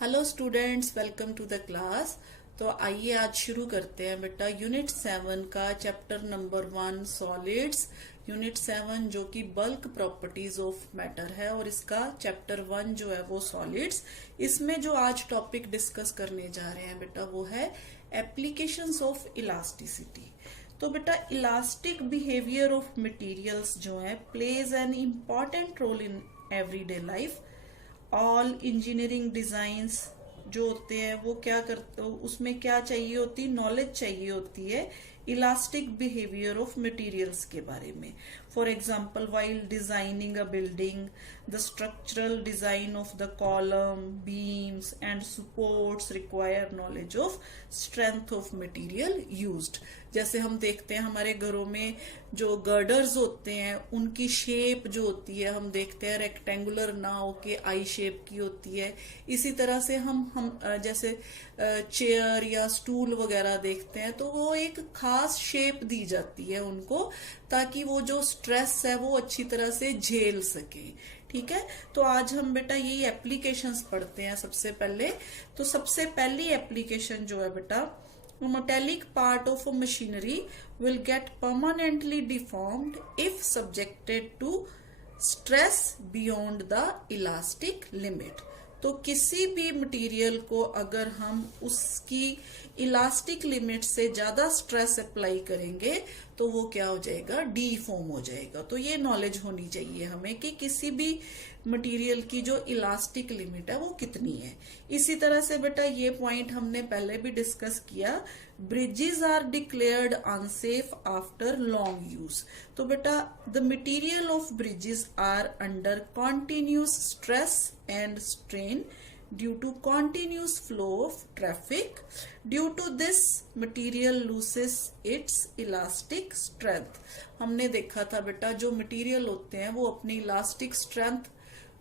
Hello students, welcome to the class. तो आइए आज शुरू करते हैं बेटा यूनिट 7 का चैप्टर नंबर 1 सॉलिड्स। यूनिट 7 जो कि बल्क प्रॉपर्टीज ऑफ मैटर है और इसका चैप्टर 1 जो है वो सॉलिड्स। इसमें जो आज टॉपिक डिस्कस करने जा रहे हैं बेटा वो है एप्लीकेशंस ऑफ इलास्टिसिटी। तो बेटा इलास्टिक बिहेवियर ऑफ मटेरियल्स जो है plays an important role in everyday life. All engineering designs जो होते हैं वो क्या करते हो, उसमें क्या चाहिए होती, नॉलेज चाहिए होती है इलास्टिक बिहेवियर ऑफ मटेरियल्स के बारे में। For example while designing a building, the structural design of the column, beams and supports require knowledge of strength of material used. जैसे हम देखते हैं हमारे घरों में जो गर्डर्स होते हैं उनकी शेप जो होती है हम देखते हैं रेक्टेंगुलर ना हो के आई शेप की होती है। इसी तरह से हम जैसे चेयर या स्टूल वगैरह देखते हैं तो वो एक खास शेप दी जाती है उनको, ताकि वो जो स्ट्रेस है वो अच्छी तरह से झेल सके। ठीक है, तो आज हम बेटा यही एप्लीकेशंस पढ़ते हैं। सबसे पहले तो सबसे पहली एप्लीकेशन जो है बेटा, a metallic part of a machinery will get permanently deformed if subjected to stress beyond the elastic limit। तो किसी भी मटेरियल को अगर हम उसकी इलास्टिक लिमिट से ज्यादा स्ट्रेस अप्लाई करेंगे तो वो क्या हो जाएगा, डीफॉर्म हो जाएगा। तो ये नॉलेज होनी चाहिए हमें कि किसी भी मटेरियल की जो इलास्टिक लिमिट है वो कितनी है। इसी तरह से बेटा ये पॉइंट हमने पहले भी डिस्कस किया, bridges are declared unsafe after long use. तो बेटा the material of bridges are under continuous stress and strain due to continuous flow of traffic. Due to this material loses its elastic strength। हमने देखा था बेटा जो material होते हैं वो अपनी इलास्टिक स्ट्रेंथ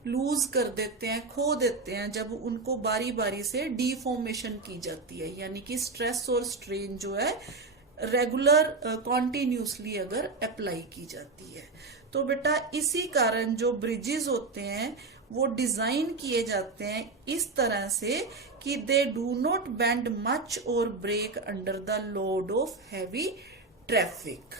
लूज कर देते हैं, खो देते हैं जब उनको बारी बारी से डीफॉर्मेशन की जाती है, यानी कि स्ट्रेस और स्ट्रेन जो है रेगुलर कॉन्टिन्यूसली अगर अप्लाई की जाती है। तो बेटा इसी कारण जो ब्रिजेस होते हैं वो डिजाइन किए जाते हैं इस तरह से कि they do not bend much और break under the load of heavy traffic.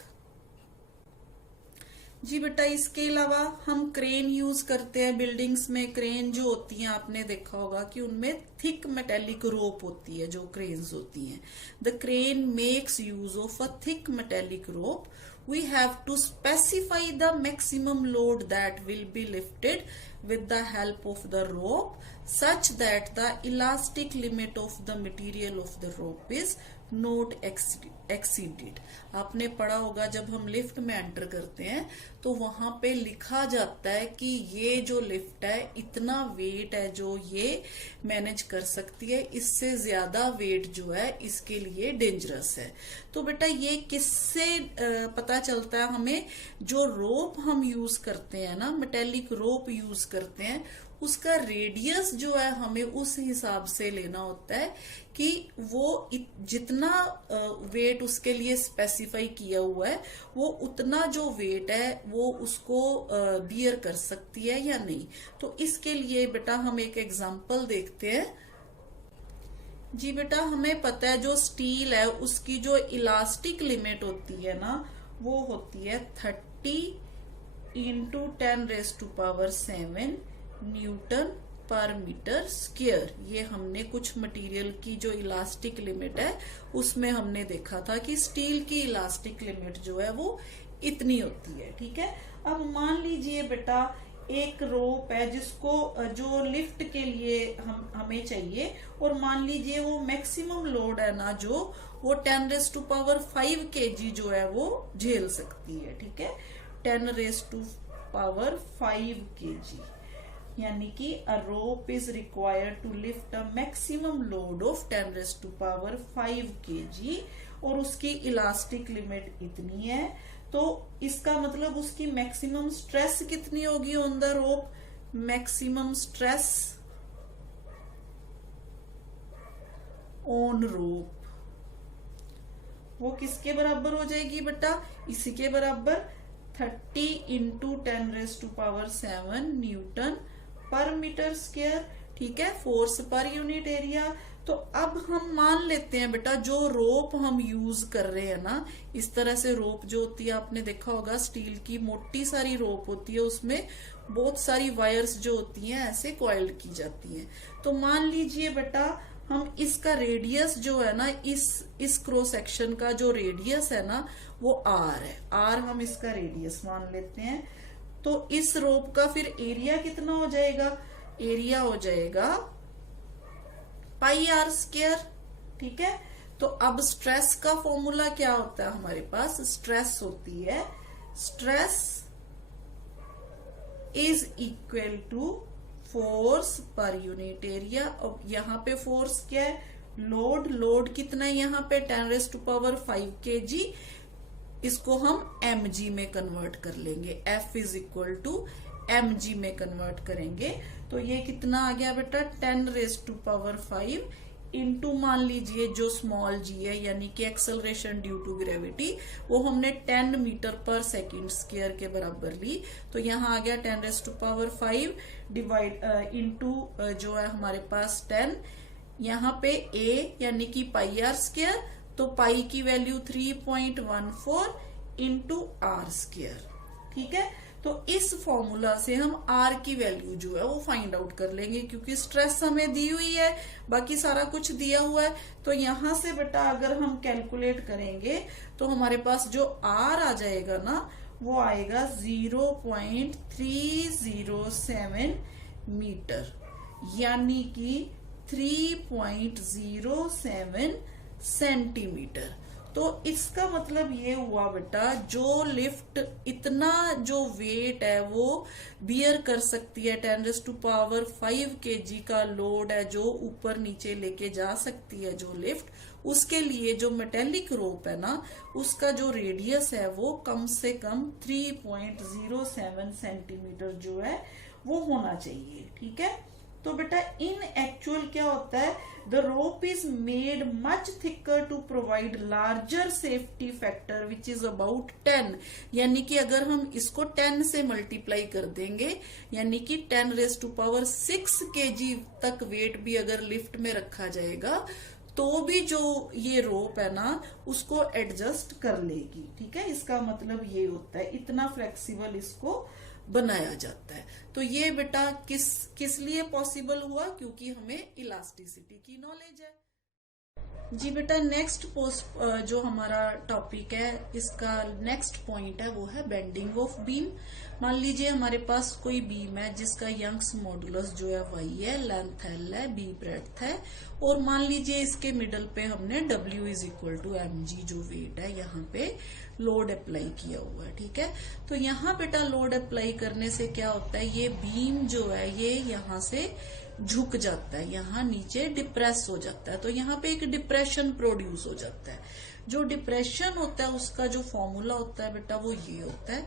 जी बेटा इसके अलावा हम क्रेन यूज करते हैं बिल्डिंग्स में। क्रेन जो होती हैं आपने देखा होगा कि उनमें थिक मेटेलिक रोप होती है जो क्रेन्स होती हैं। The crane makes use of a thick metallic rope. We have to specify the maximum load that will be lifted with the help of the rope such that the elastic limit of the material of the rope is not exceeded। आपने पढ़ा होगा जब हम lift में enter करते हैं तो वहां पे लिखा जाता है कि ये जो लिफ्ट है इतना वेट है जो ये मैनेज कर सकती है, इससे ज्यादा वेट जो है इसके लिए डेंजरस है। तो बेटा ये किससे पता चलता है हमें, जो रोप हम यूज करते हैं ना, मेटेलिक रोप यूज करते हैं, उसका रेडियस जो है हमें उस हिसाब से लेना होता है कि वो जितना वेट उसके लिए स्पेसिफाई किया हुआ है वो उतना जो वेट है वो उसको बियर कर सकती है या नहीं। तो इसके लिए बेटा हम एक एग्जांपल देखते हैं। जी बेटा हमें पता है जो स्टील है उसकी जो इलास्टिक लिमिट होती है ना वो होती है 30 इंटू 10⁻⁷ न्यूटन पर मीटर स्क्वायर। ये हमने कुछ मटेरियल की जो इलास्टिक लिमिट है उसमें हमने देखा था कि स्टील की इलास्टिक लिमिट जो है वो इतनी होती है। ठीक है, अब मान लीजिए बेटा एक रोप है जिसको जो लिफ्ट के लिए हमें चाहिए, और मान लीजिए वो मैक्सिमम लोड है ना जो वो 10⁵ kg जो है वो झेल सकती है। ठीक है, 10⁵ kg, यानी कि a rope is required to lift a maximum load of 10⁵ kg और उसकी इलास्टिक लिमिट इतनी है। तो इसका मतलब उसकी मैक्सिमम स्ट्रेस कितनी होगी on the rope, maximum stress on rope वो किसके बराबर हो जाएगी बेटा, इसी के बराबर 30 इंटू 10⁻⁷ न्यूटन पर मीटर स्क्वायर ठीक है, फोर्स पर यूनिट एरिया। तो अब हम मान लेते हैं बेटा जो रोप हम यूज कर रहे हैं ना, इस तरह से रोप जो होती है आपने देखा होगा, स्टील की मोटी सारी रोप होती है, उसमें बहुत सारी वायर्स जो होती हैं ऐसे कॉइल्ड की जाती हैं। तो मान लीजिए बेटा हम इसका रेडियस जो है ना, इस क्रॉस सेक्शन का जो रेडियस है ना वो आर है, आर हम इसका रेडियस मान लेते हैं। तो इस रोप का फिर एरिया कितना हो जाएगा, एरिया हो जाएगा पाई आर स्क्वायर, ठीक है। तो अब स्ट्रेस का फॉर्मूला क्या होता है हमारे पास, स्ट्रेस होती है, stress is equal to force per unit area. अब यहाँ पे फोर्स क्या है, लोड, लोड कितना है यहाँ पे 10⁵ kg, इसको हम mg में कन्वर्ट कर लेंगे, F is equal to mg में कन्वर्ट करेंगे। तो ये कितना आ गया बेटा 10⁵ इंटू मान लीजिए जो स्मॉल g है यानी कि एक्सेलरेशन ड्यू टू ग्रेविटी, वो हमने 10 मीटर पर सेकंड स्क्वायर के बराबर ली। तो यहाँ आ गया 10⁵ डिवाइड इंटू जो है हमारे पास 10, यहाँ पे a यानी कि पाई आर स्क्वायर, तो पाई की वैल्यू 3.14 इंटू आर स्क्वायर, ठीक है। तो इस फॉर्मूला से हम आर की वैल्यू जो है वो फाइंड आउट कर लेंगे, क्योंकि स्ट्रेस हमें दी हुई है, बाकी सारा कुछ दिया हुआ है। तो यहां से बेटा अगर हम कैलकुलेट करेंगे तो हमारे पास जो आर आ जाएगा ना वो आएगा 0.307 मीटर, यानी कि 3.07 सेंटीमीटर। तो इसका मतलब ये हुआ बेटा जो लिफ्ट इतना जो वेट है वो बियर कर सकती है, 10⁵ kg का लोड है जो ऊपर नीचे लेके जा सकती है जो लिफ्ट, उसके लिए जो मेटेलिक रोप है ना उसका जो रेडियस है वो कम से कम 3.07 सेंटीमीटर जो है वो होना चाहिए, ठीक है। तो बेटा इन एक्चुअल क्या होता है, the rope is made much thicker to provide larger safety factor which is about 10, यानी कि अगर हम इसको 10 से मल्टीप्लाई कर देंगे यानी कि 10⁶ kg तक वेट भी अगर लिफ्ट में रखा जाएगा तो भी जो ये रोप है ना उसको एडजस्ट कर लेगी, ठीक है। इसका मतलब ये होता है, इतना फ्लेक्सिबल इसको बनाया जाता है। तो ये बेटा किस लिए पॉसिबल हुआ, क्योंकि हमें इलास्टिसिटी की नॉलेज है। जी बेटा नेक्स्ट जो हमारा टॉपिक है इसका नेक्स्ट पॉइंट है वो है बेंडिंग ऑफ बीम। मान लीजिए हमारे पास कोई बीम है जिसका यंग्स मॉडुलस जो है y है, लेंथ l है, b ब्रेड्थ है, और मान लीजिए इसके मिडल पे हमने W is equal to mg जो वेट है यहाँ पे लोड अप्लाई किया हुआ है, ठीक है। तो यहाँ बेटा लोड अप्लाई करने से क्या होता है, ये बीम जो है ये यहाँ से झुक जाता है, यहाँ नीचे डिप्रेस हो जाता है। तो यहाँ पे एक डिप्रेशन प्रोड्यूस हो जाता है। जो डिप्रेशन होता है उसका जो फॉर्मूला होता है बेटा वो ये होता है,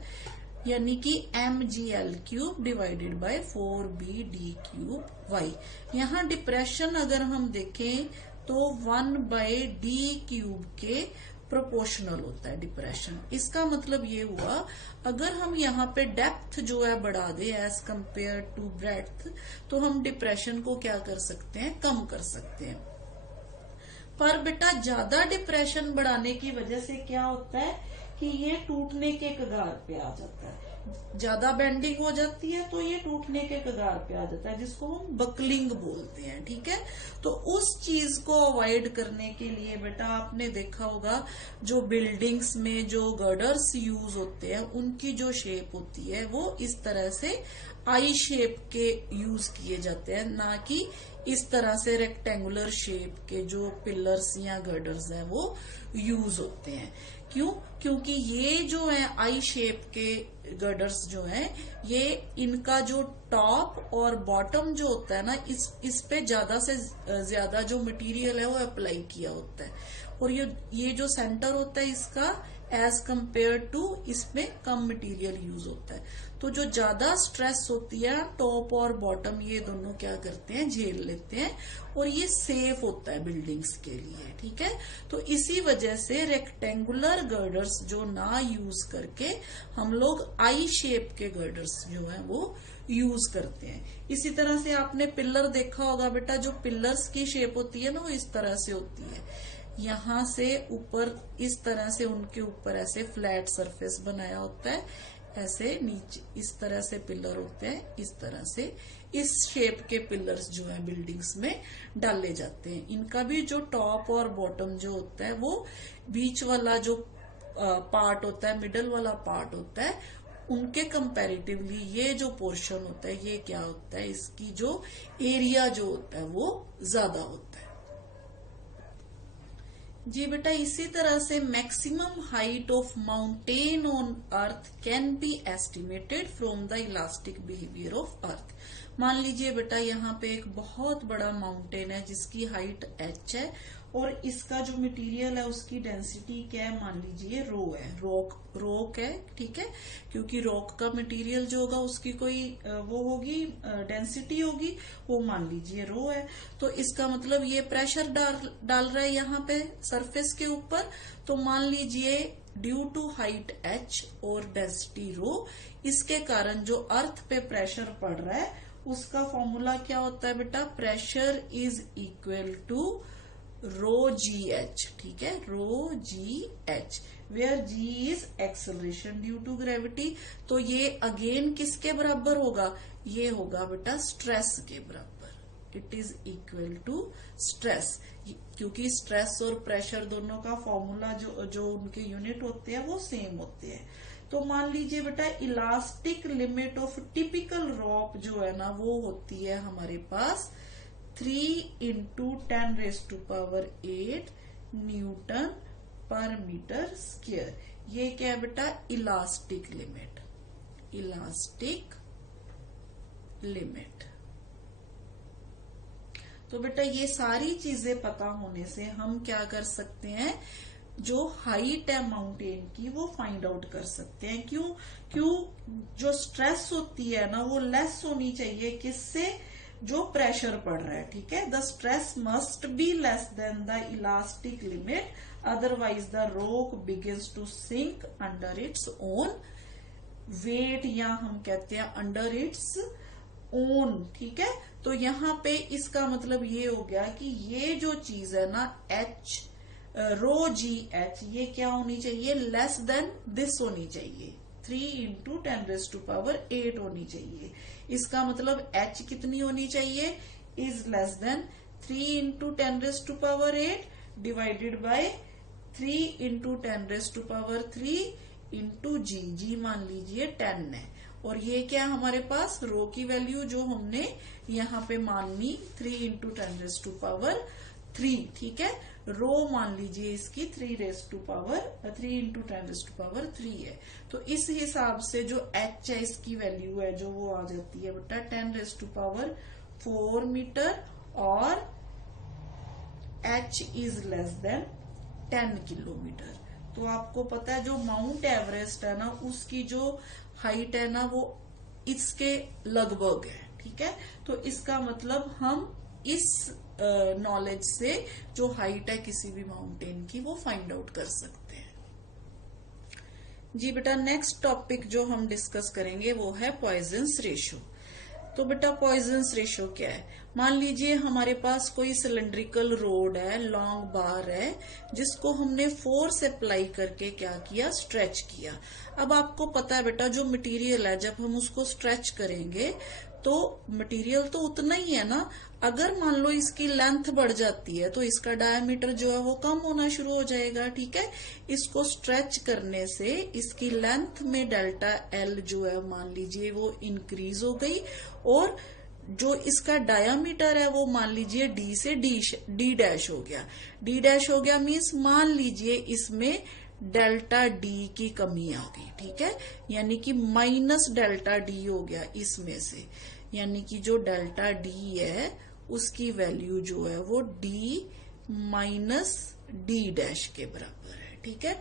यानी कि mgl³ divided by 4bd³ y। यहाँ डिप्रेशन अगर हम देखें तो 1/d³ के प्रोपोर्शनल होता है डिप्रेशन। इसका मतलब ये हुआ अगर हम यहाँ पे डेप्थ जो है बढ़ा दे एज कंपेयर टू ब्रेड्थ, तो हम डिप्रेशन को क्या कर सकते हैं, कम कर सकते हैं। पर बेटा ज्यादा डिप्रेशन बढ़ाने की वजह से क्या होता है कि ये टूटने के कगार पे आ जाता है, ज्यादा बेंडिंग हो जाती है तो ये टूटने के कगार पे आ जाता है, जिसको हम बकलिंग बोलते हैं, ठीक है। तो उस चीज को अवॉइड करने के लिए बेटा आपने देखा होगा जो बिल्डिंग्स में जो गर्डर्स यूज होते हैं उनकी जो शेप होती है वो इस तरह से आई शेप के यूज किए जाते हैं, ना कि इस तरह से रेक्टेंगुलर शेप के जो पिलर्स या गर्डर्स हैं वो यूज होते हैं। क्यों? क्योंकि ये जो है आई शेप के गर्डर्स जो हैं ये इनका जो टॉप और बॉटम जो होता है ना इस पे ज्यादा से ज्यादा जो मटेरियल है वो अप्लाई किया होता है, और ये जो सेंटर होता है इसका एज कंपेयर टू इसमें कम मटेरियल यूज होता है। तो जो ज्यादा स्ट्रेस होती है टॉप और बॉटम ये दोनों क्या करते हैं, झेल लेते हैं, और ये सेफ होता है बिल्डिंग्स के लिए, ठीक है। तो इसी वजह से रेक्टेंगुलर गर्डर्स जो ना यूज करके हम लोग आई शेप के गर्डर्स जो है वो यूज करते हैं। इसी तरह से आपने पिलर देखा होगा बेटा, जो पिलर्स की शेप होती है ना वो इस तरह से होती है, यहां से ऊपर इस तरह से उनके ऊपर ऐसे फ्लैट सरफेस बनाया होता है, ऐसे नीचे इस तरह से पिलर होते हैं, इस तरह से इस शेप के पिलर्स जो है बिल्डिंग्स में डाले जाते हैं। इनका भी जो टॉप और बॉटम जो होता है वो बीच वाला जो पार्ट होता है, मिडल वाला पार्ट होता है, उनके कंपैरेटिवली ये जो पोर्शन होता है ये क्या होता है, इसकी जो एरिया जो होता है वो ज्यादा होता है। जी बेटा, इसी तरह से maximum height of mountain on earth can be estimated from the elastic behaviour of earth. मान लीजिए बेटा, यहाँ पे एक बहुत बड़ा माउंटेन है जिसकी हाइट h है और इसका जो मटेरियल है उसकी डेंसिटी क्या है, मान लीजिए रो है, रॉक है, ठीक है, क्योंकि रॉक का मटेरियल जो होगा उसकी कोई वो होगी डेंसिटी होगी, वो मान लीजिए रो है। तो इसका मतलब ये प्रेशर डाल रहा है यहाँ पे सरफेस के ऊपर। तो मान लीजिए ड्यू टू हाइट h और डेंसिटी रो, इसके कारण जो अर्थ पे प्रेशर पड़ रहा है उसका फॉर्मूला क्या होता है बेटा, pressure is equal to rho g h, ठीक है, rho g h, where g is acceleration due to gravity. तो ये अगेन किसके बराबर होगा, ये होगा बेटा स्ट्रेस के बराबर, it is equal to stress, क्योंकि स्ट्रेस और प्रेशर दोनों का फॉर्मूला जो उनके यूनिट होते हैं वो सेम होते हैं। तो मान लीजिए बेटा, elastic limit of typical rock जो है ना वो होती है हमारे पास 3 × 10⁸ न्यूटन पर मीटर स्क्वायर। ये क्या है बेटा, इलास्टिक लिमिट, इलास्टिक लिमिट। तो बेटा ये सारी चीजें पता होने से हम क्या कर सकते हैं, जो हाइट है माउंटेन की वो फाइंड आउट कर सकते हैं। क्यों जो स्ट्रेस होती है ना वो लेस होनी चाहिए किससे, जो प्रेशर पड़ रहा है, ठीक है। The stress must be less than the elastic limit, otherwise the rock begins to sink under its own weight, या हम कहते हैं अंडर इट्स ओन, ठीक है। तो यहाँ पे इसका मतलब ये हो गया कि ये जो चीज है ना h रो जी एच, ये क्या होनी चाहिए, लेस देन दिस होनी चाहिए, 3 × 10⁸ होनी चाहिए। इसका मतलब h कितनी होनी चाहिए, is less than 3 × 10⁸ divided by 3 × 10⁻³ into g मान लीजिए 10 है, और ये क्या हमारे पास रो की वैल्यू जो हमने यहाँ पे मानी 3 × 10⁻3, ठीक है। रो मान लीजिए इसकी 3 × 10⁻3 है। तो इस हिसाब से जो h है इसकी वैल्यू है जो वो आ जाती है बेटा 10⁻4 मीटर, और h is less then 10 kilometre. तो आपको पता है जो माउंट एवरेस्ट है ना उसकी जो हाइट है ना वो इसके लगभग है, ठीक है। तो इसका मतलब हम इस नॉलेज से जो हाइट है किसी भी माउंटेन की वो फाइंड आउट कर सकते हैं। जी बेटा, नेक्स्ट टॉपिक जो हम डिस्कस करेंगे वो है पॉइजन्स रेशियो। तो बेटा पॉइजन्स रेशियो क्या है, मान लीजिए हमारे पास कोई सिलेंड्रिकल रोड है, लॉन्ग बार है, जिसको हमने फोर्स अप्लाई करके क्या किया, स्ट्रेच किया। अब आपको पता है बेटा जो मटेरियल है जब हम उसको स्ट्रेच करेंगे तो मटेरियल तो उतना ही है ना, अगर मान लो इसकी लेंथ बढ़ जाती है तो इसका डायमीटर जो है वो कम होना शुरू हो जाएगा, ठीक है। इसको स्ट्रेच करने से इसकी लेंथ में डेल्टा एल जो है मान लीजिए वो इंक्रीज हो गई, और जो इसका डायामीटर है वो मान लीजिए डी से डी डैश हो गया। डी डैश हो गया मीन्स मान लीजिए इसमें डेल्टा डी की कमी आ गई, ठीक है, यानी कि माइनस डेल्टा डी हो गया इसमें से, यानी कि जो डेल्टा डी है उसकी वैल्यू जो है वो डी माइनस डी डैश के बराबर है, ठीक है।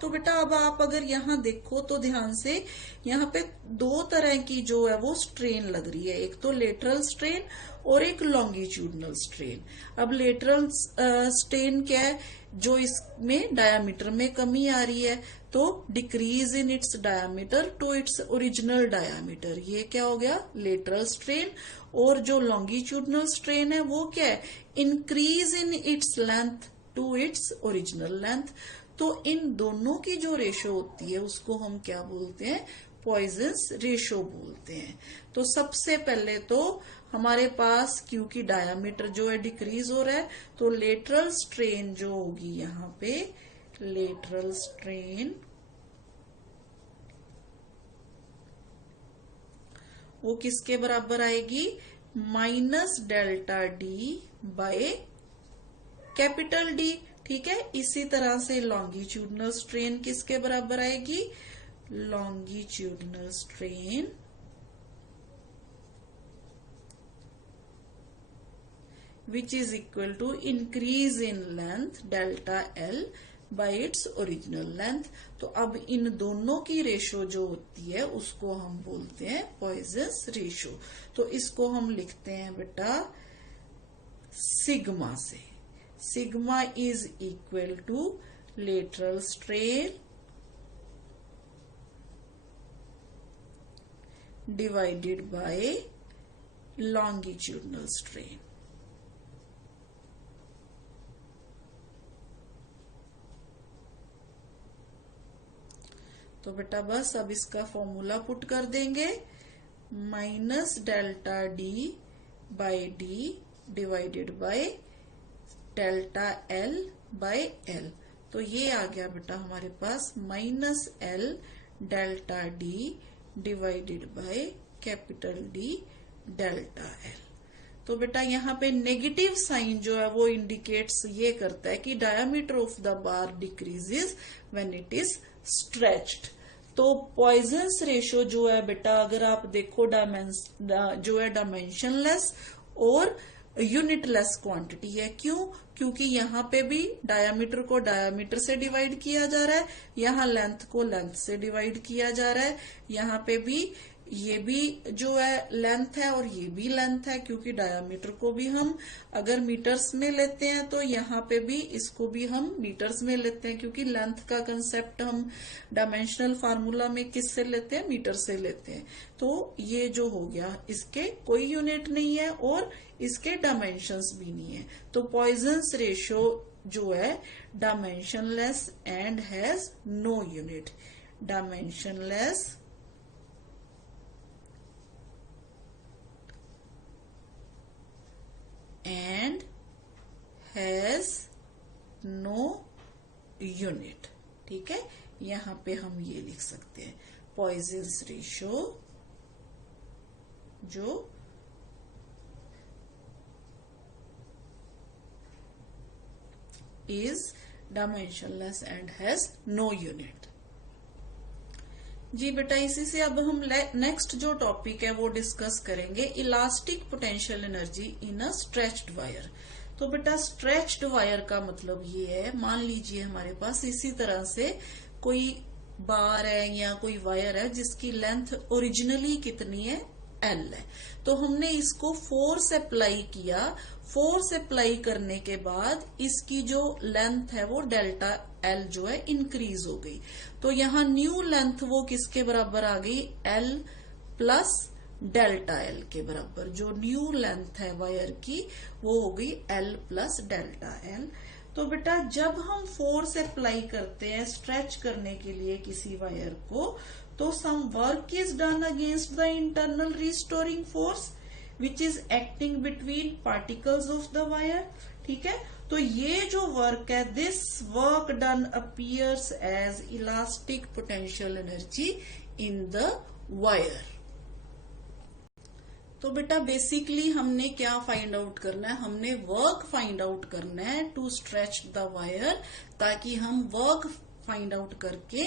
तो बेटा अब आप अगर यहाँ देखो तो ध्यान से, यहाँ पे दो तरह की जो है वो स्ट्रेन लग रही है, एक तो लेटरल स्ट्रेन और एक लॉन्गिट्यूडनल स्ट्रेन। अब लेटरल स्ट्रेन क्या है, जो इसमें डायामीटर में कमी आ रही है, तो decrease in its diameter to its original diameter, ये क्या हो गया लेटरल स्ट्रेन। और जो लॉन्गिट्यूडनल स्ट्रेन है वो क्या है, increase in its length to its original length. तो इन दोनों की जो रेशो होती है उसको हम क्या बोलते हैं, पॉइजन्स रेशो बोलते हैं। तो सबसे पहले तो हमारे पास क्योंकि डायामीटर जो है डिक्रीज हो रहा है, तो लेटरल स्ट्रेन जो होगी यहाँ पे, लेटरल स्ट्रेन वो किसके बराबर आएगी, minus delta D by capital D. ठीक है, इसी तरह से लॉन्गिट्यूडनल स्ट्रेन किसके बराबर आएगी, longitudinal strain which is equal to increase in length delta L by its original length। तो अब इन दोनों की रेशो जो होती है उसको हम बोलते हैं पॉइजन्स रेशो। तो इसको हम लिखते हैं बेटा सिग्मा से। Sigma is equal to lateral strain divided by longitudinal strain. तो बेटा बस अब इसका फॉर्मूला पुट कर देंगे, minus delta D by D divided by delta L by L. तो ये आ गया बेटा हमारे पास minus L delta D divided by capital D delta L. तो बेटा यहाँ पे नेगेटिव साइन जो है वो इंडिकेट्स ये करता है कि diameter of the bar decreases when it is stretched. तो पॉइजन्स रेशो जो है बेटा अगर आप देखो जो है डायमेंशनलेस और यूनिटलेस क्वांटिटी है। क्यों, क्योंकि यहाँ पे भी डायामीटर को डायामीटर से डिवाइड किया जा रहा है, यहाँ लेंथ को लेंथ से डिवाइड किया जा रहा है, यहाँ पे भी ये भी जो है लेंथ है और ये भी लेंथ है, क्योंकि डायामीटर को भी हम अगर मीटर्स में लेते हैं तो यहाँ पे भी इसको भी हम मीटर्स में लेते हैं, क्योंकि लेंथ का कंसेप्ट हम डायमेंशनल फार्मूला में किससे लेते हैं, मीटर से लेते हैं। तो ये जो हो गया इसके कोई यूनिट नहीं है और इसके डायमेंशंस भी नहीं है। तो पॉइजन्स रेशो जो है dimensionless and has no unit, dimensionless and has no unit। ठीक है, यहां पे हम ये लिख सकते हैं पॉइजन्स रेशो जो is dimensionless and has no unit। जी बेटा इसी से अब हम नेक्स्ट जो टॉपिक है वो डिस्कस करेंगे, इलास्टिक पोटेंशियल एनर्जी इन अ स्ट्रेच्ड वायर। तो बेटा स्ट्रेच्ड वायर का मतलब ये है, मान लीजिए हमारे पास इसी तरह से कोई बार है या कोई वायर है जिसकी लेंथ ओरिजिनली कितनी है, L है। तो हमने इसको फोर्स अप्लाई किया, फोर्स अप्लाई करने के बाद इसकी जो लेंथ है वो डेल्टा L जो है इंक्रीज हो गई। तो यहाँ न्यू लेंथ वो किसके बराबर आ गई, L प्लस डेल्टा L के बराबर। जो न्यू लेंथ है वायर की वो हो गई L प्लस डेल्टा L। तो बेटा जब हम फोर्स अप्लाई करते हैं स्ट्रेच करने के लिए किसी वायर को, तो some work is done against the internal restoring force which is acting between particles of the wire. ठीक है, तो ये जो वर्क है, this work done appears as elastic potential energy in the wire. तो बेटा बेसिकली हमने क्या फाइंड आउट करना है, हमने वर्क फाइंड आउट करना है टू स्ट्रेच द वायर, ताकि हम वर्क फाइंड आउट करके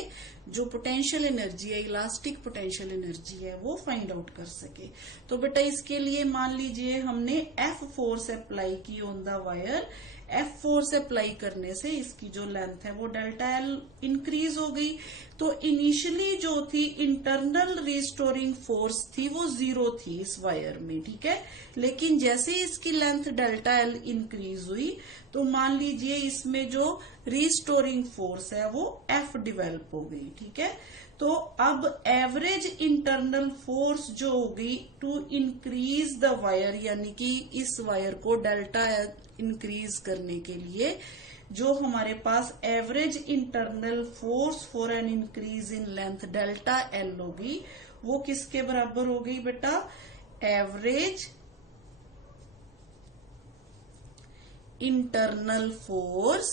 जो पोटेंशियल एनर्जी है, इलास्टिक पोटेंशियल एनर्जी है, वो फाइंड आउट कर सके। तो बेटा इसके लिए मान लीजिए हमने F फोर्स अप्लाई की on the wire, F force apply करने से इसकी जो लेंथ है वो डेल्टा एल इंक्रीज हो गई। तो इनिशियली जो थी इंटरनल रिस्टोरिंग फोर्स थी वो 0 थी इस वायर में, ठीक है। लेकिन जैसे इसकी लेंथ डेल्टा एल इंक्रीज हुई तो मान लीजिए इसमें जो रिस्टोरिंग फोर्स है वो एफ डेवलप हो गई, ठीक है। तो अब एवरेज इंटरनल फोर्स जो होगी टू इंक्रीज द वायर, यानी कि इस वायर को डेल्टा इंक्रीज करने के लिए जो हमारे पास average internal force for an increase in length delta L होगी, वो किसके बराबर हो गई बेटा? Average internal force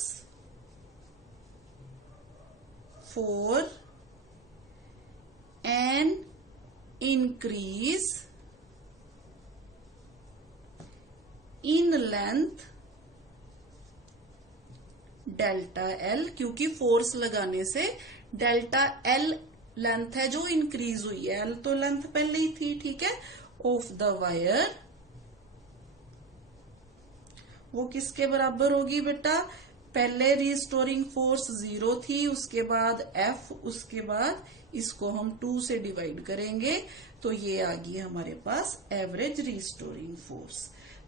for an increase in length delta L, क्योंकि फोर्स लगाने से डेल्टा एल लेंथ है जो इंक्रीज हुई है, एल तो लेंथ पहले ही थी, ठीक है, ऑफ द वायर, वो किसके बराबर होगी बेटा? पहले रिस्टोरिंग फोर्स 0 थी, उसके बाद एफ, उसके बाद इसको हम 2 से डिवाइड करेंगे तो ये आ गई हमारे पास एवरेज रिस्टोरिंग फोर्स।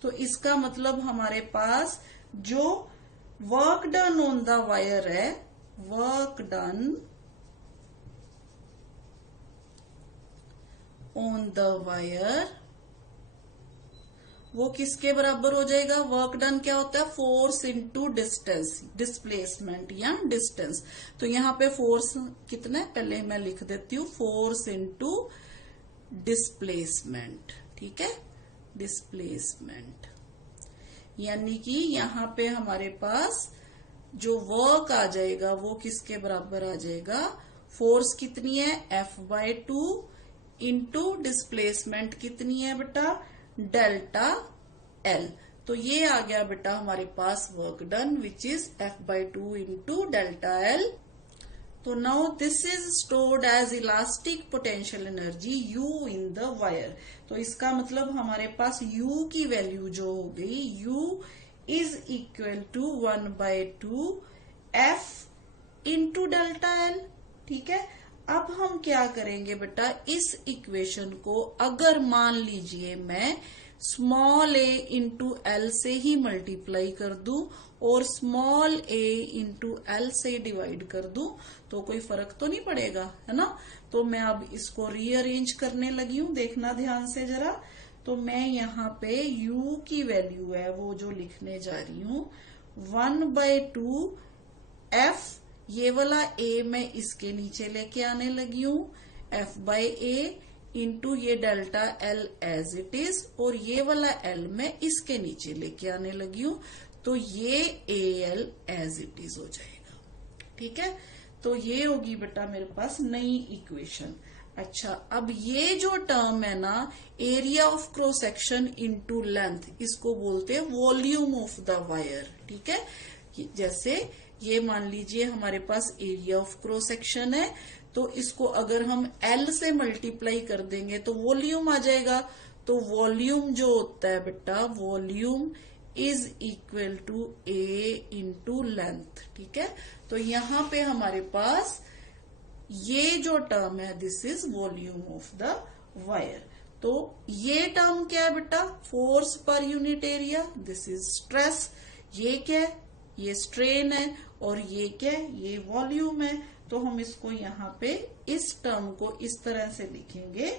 तो इसका मतलब हमारे पास जो work done on the wire है, work done on the wire, वो किसके बराबर हो जाएगा? वर्क डन क्या होता है? फोर्स इनटू डिस्टेंस, डिस्प्लेसमेंट या डिस्टेंस। तो यहाँ पे फोर्स कितना है पहले मैं लिख देती हूँ, फोर्स इनटू डिस्प्लेसमेंट, ठीक है, डिस्प्लेसमेंट, यानी कि यहाँ पे हमारे पास जो वर्क आ जाएगा वो किसके बराबर आ जाएगा? फोर्स कितनी है? F/2 इंटू डिस्प्लेसमेंट कितनी है बेटा? Delta L. तो ये आ गया बेटा हमारे पास work done which is F/2 into delta L. तो now this is stored as elastic potential energy U in the wire. तो इसका मतलब हमारे पास U की वैल्यू जो हो गई, U is equal to 1/2 F into delta L, ठीक है। अब हम क्या करेंगे बेटा, इस इक्वेशन को अगर मान लीजिए मैं स्मॉल a इंटू एल से ही मल्टीप्लाई कर दूं और स्मॉल a इंटू एल से डिवाइड कर दूं तो कोई फर्क तो नहीं पड़ेगा, है ना। तो मैं अब इसको रीअरेंज करने लगी हूं, देखना ध्यान से जरा। तो मैं यहाँ पे u की वैल्यू है वो जो लिखने जा रही हूं 1/2 f, ये वाला a मैं इसके नीचे लेके आने लगी हूं, F/a इंटू ये delta L as it is, और ये वाला l मैं इसके नीचे लेके आने लगी हूं, तो ये AL एज इट इज हो जाएगा, ठीक है। तो ये होगी बेटा मेरे पास नई इक्वेशन। अच्छा, अब ये जो टर्म है ना, area of cross section into length, इसको बोलते हैं वॉल्यूम ऑफ द वायर, ठीक है। जैसे ये मान लीजिए हमारे पास एरिया ऑफ क्रॉस सेक्शन है, तो इसको अगर हम L से मल्टीप्लाई कर देंगे तो वॉल्यूम आ जाएगा। तो वॉल्यूम जो होता है बेटा, volume is equal to A into length, ठीक है। तो यहाँ पे हमारे पास ये जो टर्म है this is volume of the wire. तो ये टर्म क्या है बेटा? Force per unit area, this is stress. ये क्या है? ये स्ट्रेन है। और ये क्या है? ये वॉल्यूम है। तो हम इसको यहाँ पे इस टर्म को इस तरह से लिखेंगे,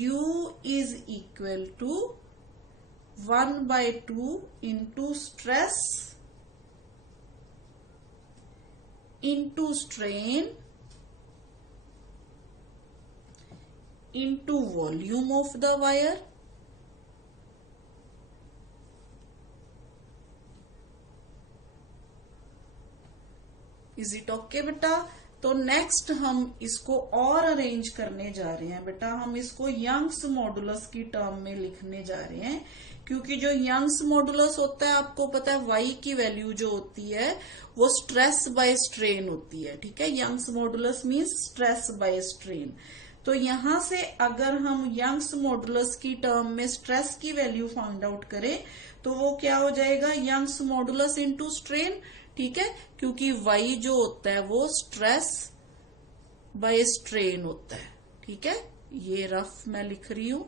U is equal to 1/2 into stress into strain into volume of the wire. Is it okay बेटा? तो नेक्स्ट हम इसको और अरेंज करने जा रहे हैं बेटा, हम इसको यंग्स मॉडुलस की टर्म में लिखने जा रहे हैं, क्योंकि जो यंग्स मॉडुलस होता है आपको पता है y की वैल्यू जो होती है वो स्ट्रेस बाय स्ट्रेन होती है, ठीक है। Young's modulus means stress by strain. तो यहां से अगर हम यंग्स मॉडुलस की टर्म में स्ट्रेस की वैल्यू फाइंड आउट करें तो वो क्या हो जाएगा, यंग्स मॉडुलस इनटू स्ट्रेन। ठीक है, क्योंकि y जो होता है वो स्ट्रेस बाय स्ट्रेन होता है। ठीक है, ये रफ मैं लिख रही हूं।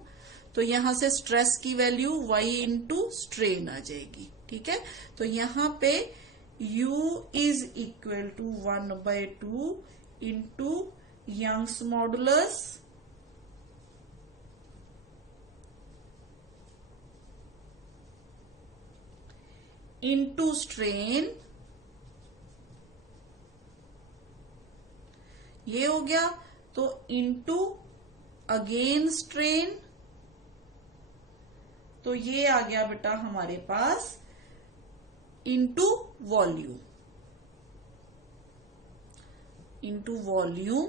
तो यहां से स्ट्रेस की वैल्यू y इंटू स्ट्रेन आ जाएगी। ठीक है, तो यहां पे u is equal to 1/2 into Young's modulus into strain, ये हो गया। तो इंटू अगेन स्ट्रेन, तो ये आ गया बेटा हमारे पास into volume, into volume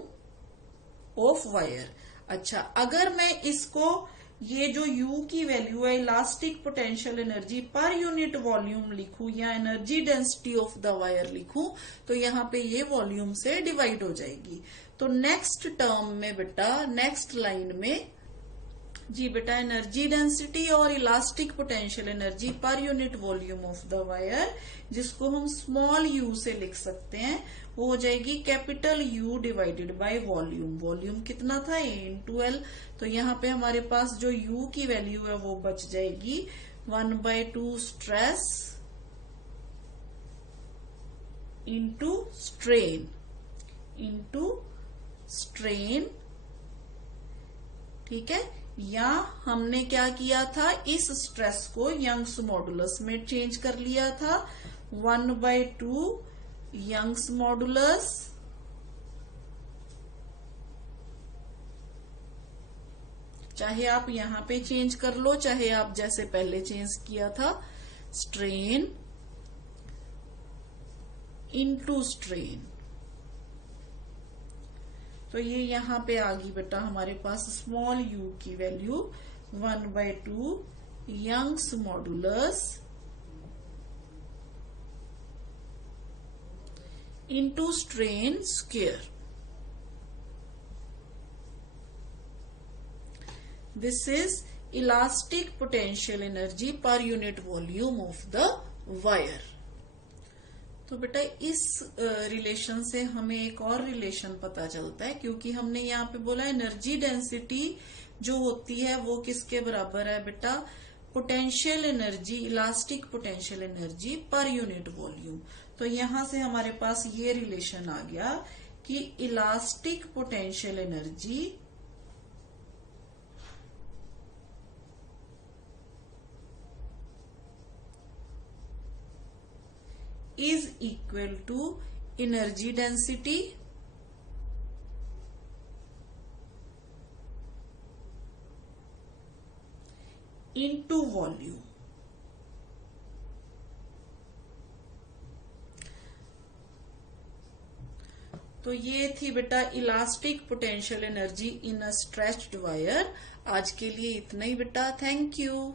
of wire. अच्छा, अगर मैं इसको ये जो U की वैल्यू है elastic potential energy per unit volume लिखूं या energy density of the wire लिखूं तो यहाँ पे ये वॉल्यूम से डिवाइड हो जाएगी। तो नेक्स्ट टर्म में बेटा, नेक्स्ट लाइन में जी बेटा, एनर्जी डेंसिटी और elastic potential energy per unit volume of the wire, जिसको हम स्मॉल u से लिख सकते हैं, वो हो जाएगी capital U divided by volume. Volume कितना था, A इंटू एल। तो यहाँ पे हमारे पास जो U की वैल्यू है वो बच जाएगी 1/2 stress into strain, into strain. ठीक है, या हमने क्या किया था, इस स्ट्रेस को यंग्स मॉडुलस में चेंज कर लिया था। 1/2 यंग्स मॉडुलस चाहे आप यहां पे चेंज कर लो, चाहे आप जैसे पहले चेंज किया था, स्ट्रेन इंटू स्ट्रेन। तो ये यहां पे आ गई बेटा हमारे पास स्मॉल u की value 1/2 Young's modulus into strain square. This is elastic potential energy per unit volume of the wire. तो बेटा इस रिलेशन से हमें एक और रिलेशन पता चलता है, क्योंकि हमने यहाँ पे बोला एनर्जी डेंसिटी जो होती है वो किसके बराबर है बेटा, potential energy, elastic potential energy per unit volume. तो यहां से हमारे पास ये रिलेशन आ गया कि elastic potential energy is equal to energy density into volume। तो ये थी बेटा इलास्टिक पोटेंशियल एनर्जी इन अ स्ट्रेच्ड वायर। आज के लिए इतना ही बेटा, थैंक यू।